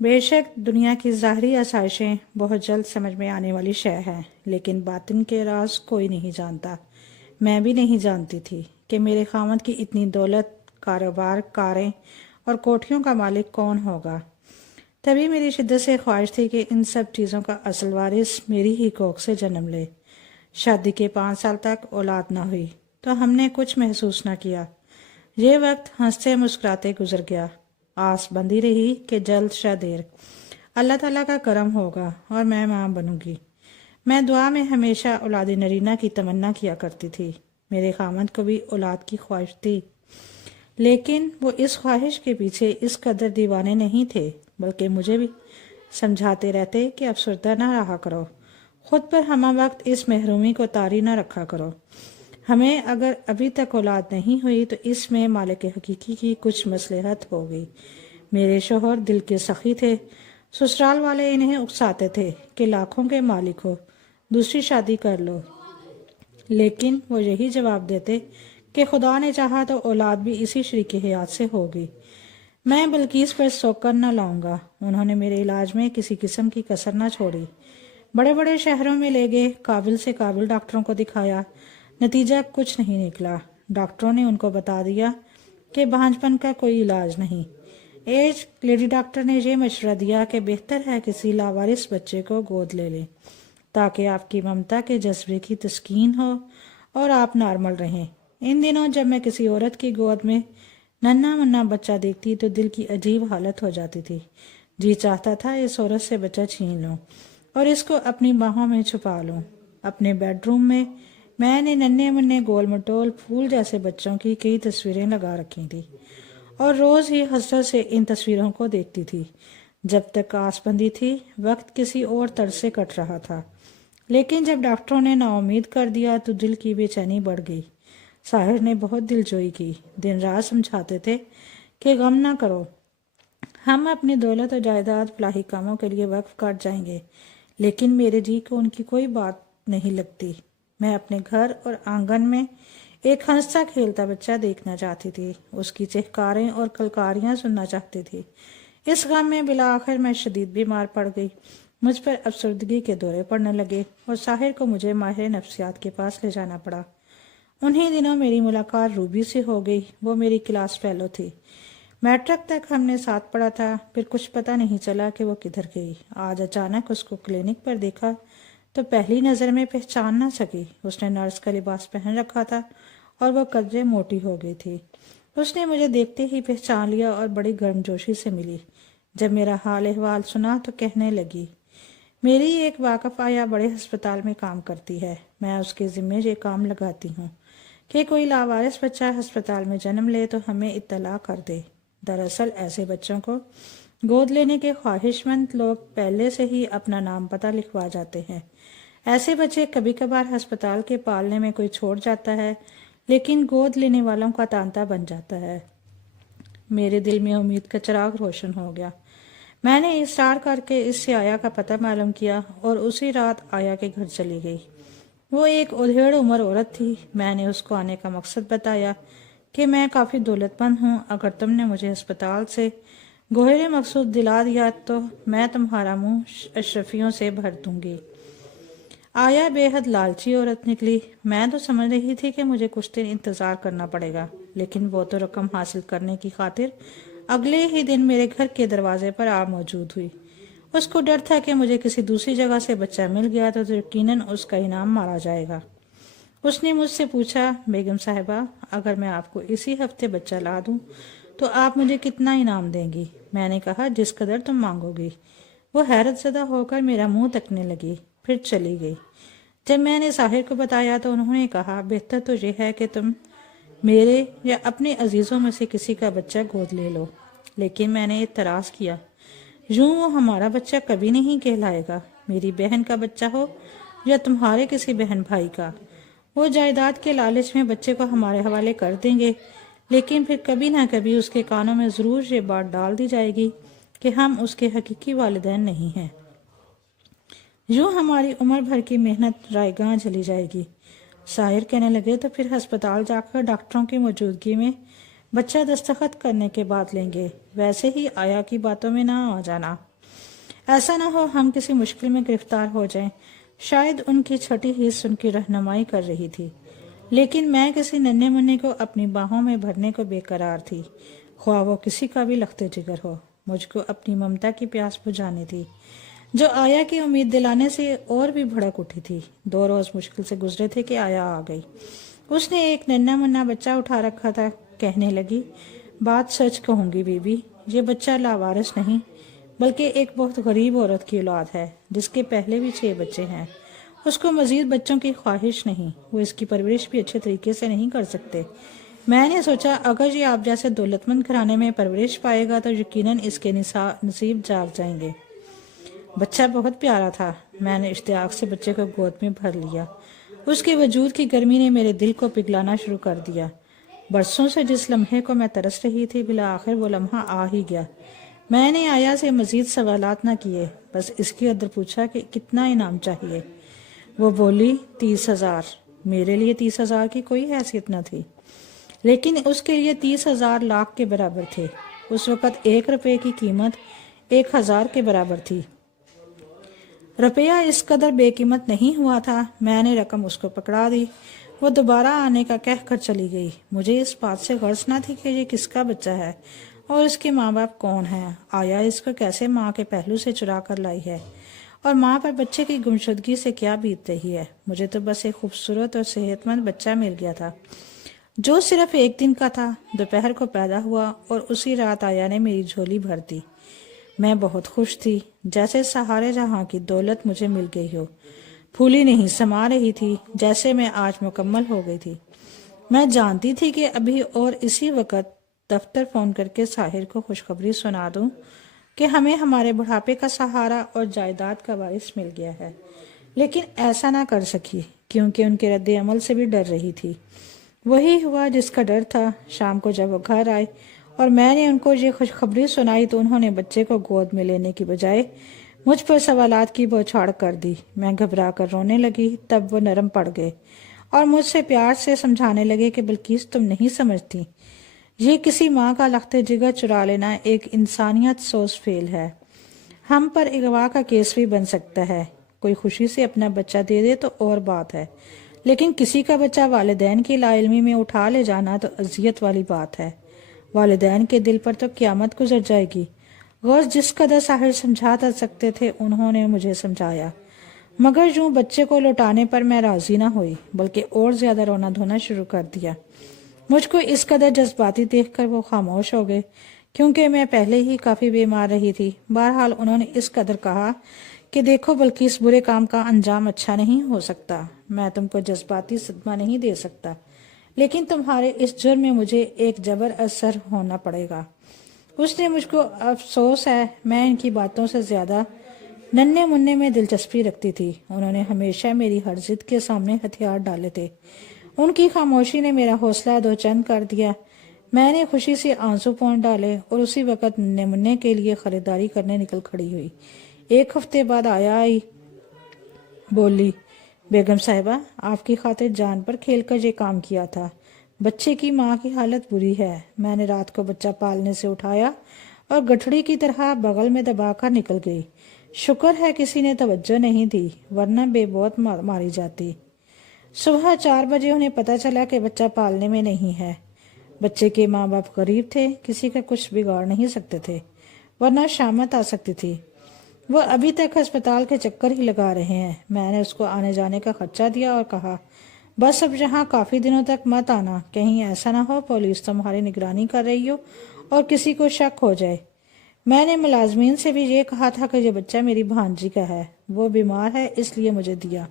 بے شک دنیا کی ظاہری آسائشیں بہت جلد سمجھ میں آنے والی شے ہے، لیکن باطن کے راز کوئی نہیں جانتا۔ میں بھی نہیں جانتی تھی کہ میرے خاوند کی اتنی دولت، کاروبار، کاریں اور کوٹھیوں کا مالک کون ہوگا۔ تبھی میری شدت سے خواہش تھی کہ ان سب چیزوں کا اصل وارث میری ہی کوکھ سے جنم لے۔ شادی کے 5 سال تک اولاد نہ ہوئی تو ہم نے کچھ محسوس نہ کیا۔ یہ وقت ہنستے مسکراتے گزر گیا۔ آس بندھی رہی کہ جلد شاہ دیر اللہ تعالیٰ کا کرم ہوگا اور میں ماں بنوں گی۔ میں دعا میں ہمیشہ اولاد نرینہ کی تمنا کیا کرتی تھی۔ میرے خاوند کو بھی اولاد کی خواہش تھی، لیکن وہ اس خواہش کے پیچھے اس قدر دیوانے نہیں تھے، بلکہ مجھے بھی سمجھاتے رہتے کہ افسردہ نہ رہا کرو، خود پر ہمہ وقت اس محرومی کو طاری نہ رکھا کرو۔ ہمیں اگر ابھی تک اولاد نہیں ہوئی تو اس میں مالک حقیقی کی کچھ مصلحت ہوگی۔ میرے شوہر دل کے سخی تھے۔ سسرال والے انہیں اکساتے تھے کہ لاکھوں کے مالک ہو، دوسری شادی کر لو، لیکن وہ یہی جواب دیتے کہ خدا نے چاہا تو اولاد بھی اسی شریک حیات سے ہوگی۔ میں بلقیس پر سوکر نہ لاؤں گا۔ انہوں نے میرے علاج میں کسی قسم کی کسر نہ چھوڑی۔ بڑے بڑے شہروں میں لے گئے، قابل سے قابل ڈاکٹروں کو دکھایا، نتیجہ کچھ نہیں نکلا۔ ڈاکٹروں نے ان کو بتا دیا کہ بانجھپن کا کوئی علاج نہیں۔ ایج لیڈی ڈاکٹر نے یہ مشورہ دیا کہ بہتر ہے کسی لاوارث بچے کو گود لے لیں تاکہ آپ کی ممتا کے جذبے کی تسکین ہو اور آپ نارمل رہیں۔ ان دنوں جب میں کسی عورت کی گود میں ننھا منا بچہ دیکھتی تو دل کی عجیب حالت ہو جاتی تھی۔ جی چاہتا تھا اس عورت سے بچہ چھین لوں اور اس کو اپنی باہوں میں چھپا لوں۔ اپنے بیڈ روم میں نے ننھے منھے گول مٹول پھول جیسے بچوں کی کئی تصویریں لگا رکھی تھی اور روز ہی حسرت سے ان تصویروں کو دیکھتی تھی۔ جب تک آس بندی تھی وقت کسی اور طرز سے کٹ رہا تھا، لیکن جب ڈاکٹروں نے نا امید کر دیا تو دل کی بے چینی بڑھ گئی۔ ساحر نے بہت دلجوئی کی، دن رات سمجھاتے تھے کہ غم نہ کرو، ہم اپنی دولت و جائیداد فلاحی کاموں کے لیے وقف کر جائیں گے، لیکن میرے جی کو ان کی کوئی بات نہیں لگتی۔ میں اپنے گھر اور آنگن میں ایک ہنستا کھیلتا بچہ دیکھنا چاہتی تھی، اس کی چہکاریں اور کلکاریاں سننا چاہتی تھی۔ اس غم میں بالآخر میں شدید بیمار پڑ گئی۔ مجھ پر افسردگی کے دورے پڑنے لگے اور ساحر کو مجھے ماہر نفسیات کے پاس لے جانا پڑا۔ انہی دنوں میری ملاقات روبی سے ہو گئی۔ وہ میری کلاس فیلو تھی۔ میٹرک تک ہم نے ساتھ پڑھا تھا، پھر کچھ پتہ نہیں چلا کہ وہ کدھر گئی۔ آج اچانک اس کو کلینک پر دیکھا تو پہلی نظر میں پہچان نہ سکی۔ اس نے نرس کا لباس پہن رکھا تھا اور وہ قدرے موٹی ہو گئی تھی۔ اس نے مجھے دیکھتے ہی پہچان لیا اور بڑی گرمجوشی سے ملی۔ جب میرا حال احوال سنا تو کہنے لگی، میری ایک واقف آیا بڑے ہسپتال میں کام کرتی ہے، میں اس کے ذمے یہ کام لگاتی ہوں کہ کوئی لاوارث بچہ ہسپتال میں جنم لے تو ہمیں اطلاع کر دے۔ دراصل ایسے بچوں کو گود لینے کے خواہش مند لوگ پہلے سے ہی اپنا نام پتہ لکھوا جاتے ہیں۔ ایسے بچے کبھی کبھار ہسپتال کے پالنے میں کوئی چھوڑ جاتا ہے، لیکن گود لینے والوں کا تانتا بن جاتا ہے۔ میرے دل میں امید کا چراغ روشن ہو گیا۔ میں نے اصرار کر کے اس سے آیا کا پتہ معلوم کیا اور اسی رات آیا کے گھر چلی گئی۔ وہ ایک ادھیڑ عمر عورت تھی۔ میں نے اس کو آنے کا مقصد بتایا کہ میں کافی دولت مند ہوں، اگر تم نے مجھے ہسپتال سے گوہر مقصود دلا دیا تو میں تمہارا منہ اشرفیوں سے بھر دوں گی۔ آیا بے حد لالچی عورت نکلی۔ میں تو سمجھ رہی تھی کہ مجھے کچھ دن انتظار کرنا پڑے گا، لیکن وہ تو رقم حاصل کرنے کی خاطر اگلے ہی دن میرے گھر کے دروازے پر آ موجود ہوئی۔ اس کو ڈر تھا کہ مجھے کسی دوسری جگہ سے بچہ مل گیا تو یقیناً اس کا انعام مارا جائے گا۔ اس نے مجھ سے پوچھا، بیگم صاحبہ، اگر میں آپ کو اسی ہفتے بچہ لا دوں تو آپ مجھے کتنا انعام دیں گی؟ میں نے کہا، جس قدر تم مانگو گی۔ وہ حیرت زدہ ہو کر میرا منہ تکنے لگی، پھر چلی گئی۔ جب میں نے ساحر کو بتایا تو انہوں نے کہا، بہتر تو یہ ہے کہ تم میرے یا اپنے عزیزوں میں سے کسی کا بچہ گود لے لو۔ لیکن میں نے اعتراض کیا، یوں وہ ہمارا بچہ کبھی نہیں کہلائے گا، میری بہن کا بچہ ہو یا تمہارے کسی بہن بھائی کا۔ وہ جائیداد کے لالچ میں بچے کو ہمارے حوالے کر دیں گے، لیکن پھر کبھی نہ کبھی اس کے کانوں میں ضرور یہ بات ڈال دی جائے گی کہ ہم اس کے حقیقی والدین نہیں ہیں۔ یوں ہماری عمر بھر کی محنت رائے گاں چلی جائے گی۔ ساحر کہنے لگے، تو پھر ہسپتال جا کر ڈاکٹروں کی موجودگی میں بچہ دستخط کرنے کے بعد لیں گے، ویسے ہی آیا کی باتوں میں نہ آ جانا۔ ایسا نہ ہو ہم کسی مشکل میں گرفتار ہو جائیں۔ شاید ان کی چھٹی حص ان کی رہنمائی کر رہی تھی، لیکن میں کسی ننھے منھے کو اپنی باہوں میں بھرنے کو بے قرار تھی، خواہ وہ کسی کا بھی لخت جگر ہو۔ مجھ کو اپنی ممتا کی پیاس بجھانی تھی، جو آیا کی امید دلانے سے اور بھی بھڑک اٹھی تھی۔ 2 روز مشکل سے گزرے تھے کہ آیا آ گئی۔ اس نے ایک ننھا منھا بچہ اٹھا رکھا تھا۔ کہنے لگی، بات سچ کہوں گی بی بی، یہ بچہ لاوارث نہیں بلکہ ایک بہت غریب عورت کی اولاد ہے، جس کے پہلے بھی 6 بچے ہیں۔ اس کو مزید بچوں کی خواہش نہیں، وہ اس کی پرورش بھی اچھے طریقے سے نہیں کر سکتے۔ میں نے سوچا اگر یہ آپ جیسے دولت مند گھرانے میں پرورش پائے گا تو یقیناً اس کے نصیب جاگ جائیں گے۔ بچہ بہت پیارا تھا۔ میں نے اشتیاق سے بچے کو گود میں بھر لیا۔ اس کے وجود کی گرمی نے میرے دل کو پگھلانا شروع کر دیا۔ برسوں سے جس لمحے کو میں ترس رہی تھی، بالآخر وہ لمحہ آ ہی گیا۔ میں نے آیا سے مزید سوالات نہ کیے، بس اس کی قدر پوچھا کہ کتنا انعام چاہیے۔ وہ بولی 30,000۔ میرے لیے 30,000 کی کوئی حیثیت نہ تھی، لیکن اس کے لیے 30,000 لاکھ کے برابر تھے۔ اس وقت 1 روپے کی قیمت 1,000 کے برابر تھی۔ روپیہ اس قدر بے قیمت نہیں ہوا تھا۔ میں نے رقم اس کو پکڑا دی۔ وہ دوبارہ آنے کا کہہ کر چلی گئی۔ مجھے اس بات سے غرض نہ تھی کہ یہ کس کا بچہ ہے اور اس کے ماں باپ کون ہیں، آیا اس کو کیسے ماں کے پہلو سے چرا کر لائی ہے، اور ماں پر بچے کی گمشدگی سے کیا بیت رہی ہے۔ مجھے تو بس ایک خوبصورت اور صحت مند بچہ مل گیا تھا، جو صرف 1 دن کا تھا۔ دوپہر کو پیدا ہوا اور اسی رات آیا نے میری جھولی بھر دی۔ میں بہت خوش تھی، جیسے سہارے جہاں کی دولت مجھے مل گئی ہو۔ پھولی نہیں سما رہی تھی، جیسے میں آج مکمل ہو گئی تھی۔ میں جانتی تھی کہ ابھی اور اسی وقت دفتر فون کر کے ساحر کو خوشخبری سنا دوں کہ ہمیں ہمارے بڑھاپے کا سہارا اور جائیداد کا وارث مل گیا ہے، لیکن ایسا نہ کر سکی کیونکہ ان کے رد عمل سے بھی ڈر رہی تھی۔ وہی ہوا جس کا ڈر تھا۔ شام کو جب وہ گھر آئے اور میں نے ان کو یہ خوشخبری سنائی تو انہوں نے بچے کو گود میں لینے کی بجائے مجھ پر سوالات کی بوچھاڑ کر دی۔ میں گھبرا کر رونے لگی، تب وہ نرم پڑ گئے اور مجھ سے پیار سے سمجھانے لگے کہ بلقیس تم نہیں سمجھتی، یہ کسی ماں کا لخت جگر چرا لینا ایک انسانیت سوز فعل ہے۔ ہم پر اغوا کا کیس بھی بن سکتا ہے۔ کوئی خوشی سے اپنا بچہ دے دے تو اور بات ہے، لیکن کسی کا بچہ والدین کی لا علمی میں اٹھا لے جانا تو اذیت والی بات ہے۔ والدین کے دل پر تو قیامت گزر جائے گی۔ غرض جس قدر ساحر سمجھا سکتے تھے انہوں نے مجھے سمجھایا، مگر یوں بچے کو لوٹانے پر میں راضی نہ ہوئی، بلکہ اور زیادہ رونا دھونا شروع کر دیا۔ مجھ کو اس قدر جذباتی دیکھ کر وہ خاموش ہو گئے، کیونکہ میں پہلے ہی کافی بیمار رہی تھی۔ بہرحال انہوں نے اس قدر کہا کہ دیکھو بلقیس، برے کام کا انجام اچھا نہیں ہو سکتا۔ میں تم کو جذباتی صدمہ نہیں دے سکتا، لیکن تمہارے اس جرم میں مجھے ایک جبر اثر ہونا پڑے گا۔ اس نے مجھ کو افسوس ہے میں ان کی باتوں سے زیادہ ننھے منھے میں دلچسپی رکھتی تھی۔ انہوں نے ہمیشہ میری ہر ضد کے سامنے ہتھیار ڈالے تھے۔ ان کی خاموشی نے میرا حوصلہ دوچند کر دیا۔ میں نے خوشی سے آنسو پونچھ ڈالے اور اسی وقت ننھے منھے کے لیے خریداری کرنے نکل کھڑی ہوئی۔ 1 ہفتے بعد آئی، بولی، بیگم صاحبہ، آپ کی خاطر جان پر کھیل کر یہ کام کیا تھا۔ بچے کی ماں کی حالت بری ہے۔ میں نے رات کو بچہ پالنے سے اٹھایا اور گٹھڑی کی طرح بغل میں دبا کر نکل گئی۔ شکر ہے کسی نے توجہ نہیں دی، ورنہ بے بہت ماری جاتی۔ صبح 4 بجے انہیں پتہ چلا کہ بچہ پالنے میں نہیں ہے۔ بچے کے ماں باپ غریب تھے، کسی کا کچھ بگاڑ نہیں سکتے تھے، ورنہ شامت آ سکتی تھی۔ وہ ابھی تک ہسپتال کے چکر ہی لگا رہے ہیں۔ میں نے اس کو آنے جانے کا خرچہ دیا اور کہا، بس اب یہاں کافی دنوں تک مت آنا، کہیں ایسا نہ ہو پولیس تمہاری نگرانی کر رہی ہو اور کسی کو شک ہو جائے۔ میں نے ملازمین سے بھی یہ کہا تھا کہ یہ بچہ میری بھانجی کا ہے، وہ بیمار ہے اس لیے مجھے دیا۔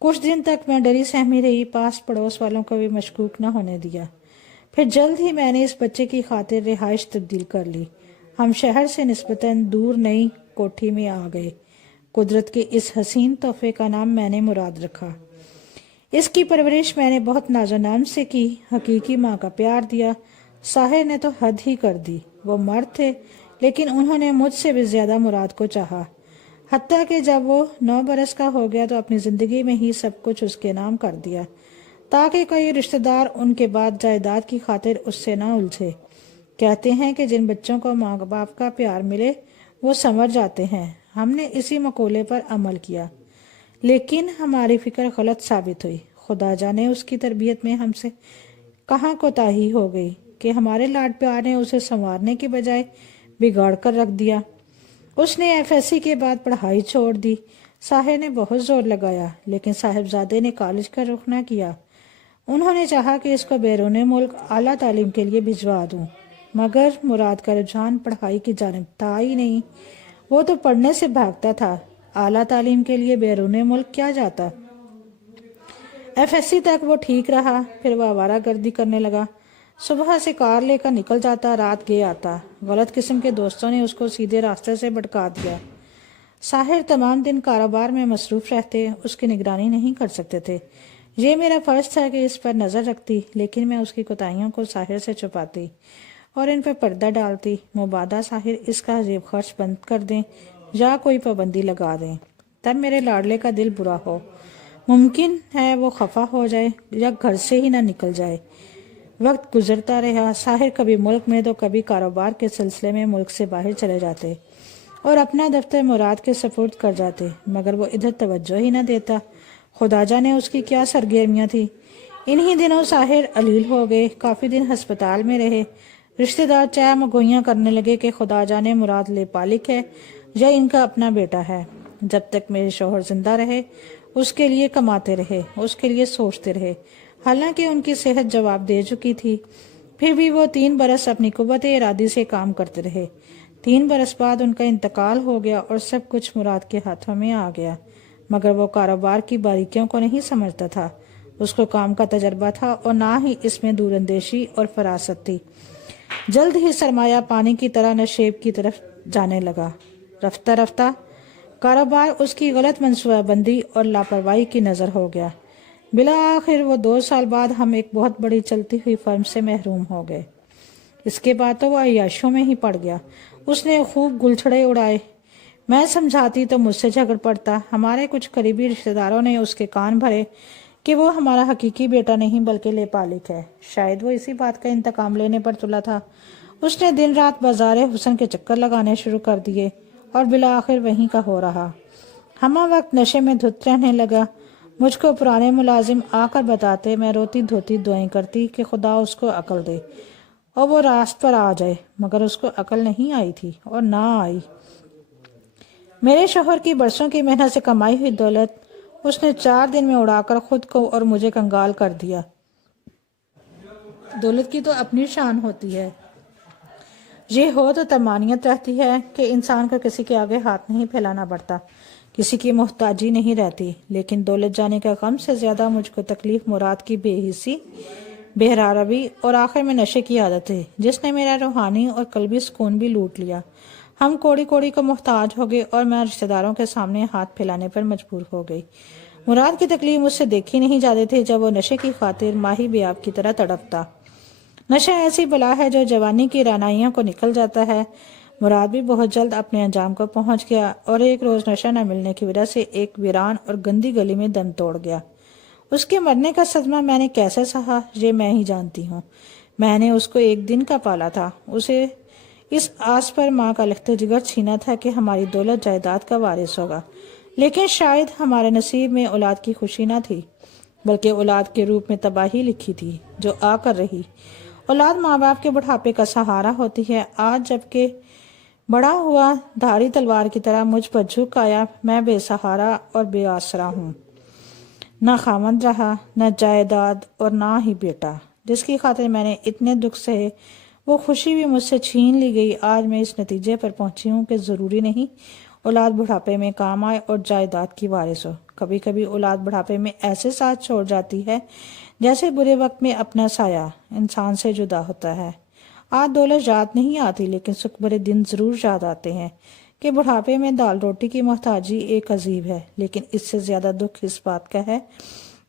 کچھ دن تک میں ڈری سہمی رہی، پاس پڑوس والوں کو بھی مشکوک نہ ہونے دیا۔ پھر جلد ہی میں نے اس بچے کی خاطر رہائش تبدیل کر لی۔ ہم شہر سے نسبتاً دور نئی کوٹھی میں آ گئے۔ قدرت کے اس حسین تحفے کا نام میں نے مراد رکھا۔ اس کی پرورش میں نے بہت ناز و نعمت سے کی، حقیقی ماں کا پیار دیا۔ ساحر نے تو حد ہی کر دی، وہ مرد تھے لیکن انہوں نے مجھ سے بھی زیادہ مراد کو چاہا، حتیٰ کہ جب وہ 9 برس کا ہو گیا تو اپنی زندگی میں ہی سب کچھ اس کے نام کر دیا، تاکہ کوئی رشتہ دار ان کے بعد جائیداد کی خاطر اس سے نہ الجھے۔ کہتے ہیں کہ جن بچوں کو ماں باپ کا پیار ملے وہ سمجھ جاتے ہیں۔ ہم نے اسی مقولے پر عمل کیا، لیکن ہماری فکر غلط ثابت ہوئی۔ خدا جانے اس کی تربیت میں ہم سے کہاں کوتاہی ہو گئی کہ ہمارے لاڈ پیار نے اسے سنوارنے کے بجائے بگاڑ کر رکھ دیا۔ اس نے ایف ایس سی کے بعد پڑھائی چھوڑ دی۔ ساحر نے بہت زور لگایا، لیکن صاحبزادے نے کالج کا رخ نہ کیا۔ انہوں نے چاہا کہ اس کو بیرون ملک اعلیٰ تعلیم کے لیے بھجوا دوں، مگر مراد کا رجحان پڑھائی کی جانب تھا ہی نہیں۔ وہ تو پڑھنے سے بھاگتا تھا، اعلیٰ تعلیم کے لیے بیرون ملک کیا جاتا۔ ایف ایس سی تک وہ ٹھیک رہا، پھر وہ آوارہ گردی کرنے لگا۔ صبح سے کار لے کر نکل جاتا، رات گئے آتا۔ غلط قسم کے دوستوں نے اس کو سیدھے راستے سے بھٹکا دیا۔ ساحر تمام دن کاروبار میں مصروف رہتے، اس کی نگرانی نہیں کر سکتے تھے۔ یہ میرا فرض تھا کہ اس پر نظر رکھتی، لیکن میں اس کی کوتاہیوں کو ساحر سے چھپاتی اور ان پر پردہ ڈالتی۔ مبادا ساحر اس کا جیب خرچ بند کر دیں یا کوئی پابندی لگا دیں، تب میرے لاڈلے کا دل برا ہو۔ ممکن ہے وہ خفا ہو جائے یا گھر سے ہی نہ نکل جائے۔ وقت گزرتا رہا۔ ساحر کبھی ملک میں تو کبھی کاروبار کے سلسلے میں ملک سے باہر چلے جاتے اور اپنا دفتر مراد کے سپرد کر جاتے، مگر وہ ادھر توجہ ہی نہ دیتا۔ خدا جانے اس کی کیا سرگرمیاں تھی۔ انہی دنوں ساحر علیل ہو گئے، کافی دن ہسپتال میں رہے۔ رشتہ دار چاہ مگوئیاں کرنے لگے کہ خدا جانے مراد لے پالک ہے یا ان کا اپنا بیٹا ہے۔ جب تک میرے شوہر زندہ رہے اس کے لیے کماتے رہے، اس کے لیے سوچتے رہے، حالانکہ ان کی صحت جواب دے چکی تھی۔ پھر بھی وہ 3 برس اپنی قوت ارادی سے کام کرتے رہے۔ 3 برس بعد ان کا انتقال ہو گیا اور سب کچھ مراد کے ہاتھوں میں آ گیا، مگر وہ کاروبار کی باریکیوں کو نہیں سمجھتا تھا۔ اس کو کام کا تجربہ تھا اور نہ ہی اس میں دور اندیشی اور فراست تھی۔ جلد ہی سرمایہ پانی کی طرح نشیب کی طرف جانے لگا۔ رفتہ رفتہ کاروبار اس کی غلط منصوبہ بندی اور لاپرواہی کی نظر ہو گیا۔ بالآخر وہ 2 سال بعد ہم ایک بہت بڑی چلتی ہوئی فرم سے محروم ہو گئے۔ اس کے بعد تو وہ عیاشیوں میں ہی پڑ گیا۔ اس نے خوب گلچھڑے اڑائے۔ میں سمجھاتی تو مجھ سے جھگڑ پڑتا۔ ہمارے کچھ قریبی رشتہ داروں نے اس کے کان بھرے کہ وہ ہمارا حقیقی بیٹا نہیں بلکہ لے پالک ہے۔ شاید وہ اسی بات کا انتقام لینے پر تلا تھا۔ اس نے دن رات بازار حسن کے چکر لگانے شروع کر دیے اور بالآخر وہیں کا ہو رہا۔ ہمہ وقت نشے میں دھت رہنے لگا۔ مجھ کو پرانے ملازم آ کر بتاتے، میں روتی دھوتی دعائیں کرتی کہ خدا اس کو عقل دے اور وہ راست پر آ جائے، مگر اس کو عقل نہیں آئی تھی اور نہ آئی۔ میرے شوہر کی برسوں کی محنت سے کمائی ہوئی دولت اس نے 4 دن میں اڑا کر خود کو اور مجھے کنگال کر دیا۔ دولت کی تو اپنی شان ہوتی ہے۔ یہ ہو تو طمانینت رہتی ہے کہ انسان کو کسی کے آگے ہاتھ نہیں پھیلانا پڑتا، کسی کی محتاجی نہیں رہتی، لیکن دولت جانے کا غم سے زیادہ مجھ کو تکلیف مراد کی بے حسی، بہراروی اور آخر میں نشے کی عادت ہے، جس نے میرا روحانی اور قلبی سکون بھی لوٹ لیا۔ ہم کوڑی کوڑی کو محتاج ہو گئے اور میں رشتہ داروں کے سامنے ہاتھ پھیلانے پر مجبور ہو گئی۔ مراد کی تکلیف مجھ سے دیکھی نہیں جاتی تھی جب وہ نشے کی خاطر ماہی بیاب کی طرح تڑپتا۔ نشہ ایسی بلا ہے جو جوانی کی رعنائیوں کو نکل جاتا ہے۔ مراد بھی بہت جلد اپنے انجام کو پہنچ گیا اور ایک روز نشہ نہ ملنے کی وجہ سے ایک ویران اور گندی گلی میں دم توڑ گیا۔ اس کے مرنے کا صدمہ میں نے کیسے سہا یہ میں ہی جانتی ہوں۔ میں نے اس کو 1 دن کا پالا تھا، اسے اس آس پر ماں کا لخت جگر چھینا تھا کہ ہماری دولت جائیداد کا وارث ہوگا، لیکن شاید ہمارے نصیب میں اولاد کی خوشی نہ تھی، بلکہ اولاد کے روپ میں تباہی لکھی تھی جو آ کر رہی۔ اولاد ماں باپ کے بڑھاپے کا سہارا ہوتی ہے۔ آج جبکہ بڑا ہوا دھاری تلوار کی طرح مجھ پر جھک آیا، میں بے سہارا اور بے آسرا ہوں۔ نہ خاوند رہا، نہ جائیداد اور نہ ہی بیٹا، جس کی خاطر میں نے اتنے دکھ سہے، وہ خوشی بھی مجھ سے چھین لی گئی۔ آج میں اس نتیجے پر پہنچی ہوں کہ ضروری نہیں اولاد بڑھاپے میں کام آئے اور جائیداد کی وارث ہو۔ کبھی کبھی اولاد بڑھاپے میں ایسے ساتھ چھوڑ جاتی ہے جیسے برے وقت میں اپنا سایہ انسان سے جدا ہوتا ہے۔ آج دولت یاد نہیں آتی، لیکن سکھ بھرے دن ضرور یاد آتے ہیں کہ بڑھاپے میں دال روٹی کی محتاجی ایک عذاب ہے، لیکن اس سے زیادہ دکھ اس بات کا ہے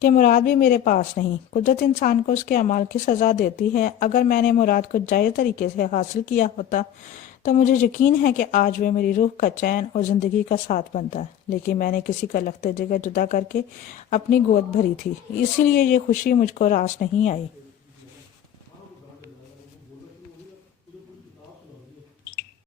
کہ مراد بھی میرے پاس نہیں۔ قدرت انسان کو اس کے اعمال کی سزا دیتی ہے۔ اگر میں نے مراد کو جائز طریقے سے حاصل کیا ہوتا تو مجھے یقین ہے کہ آج وہ میری روح کا چین اور زندگی کا ساتھ بنتا، لیکن میں نے کسی کا لخت جگر جدا کر کے اپنی گود بھری تھی، اسی لیے یہ خوشی مجھ کو راس نہیں آئی۔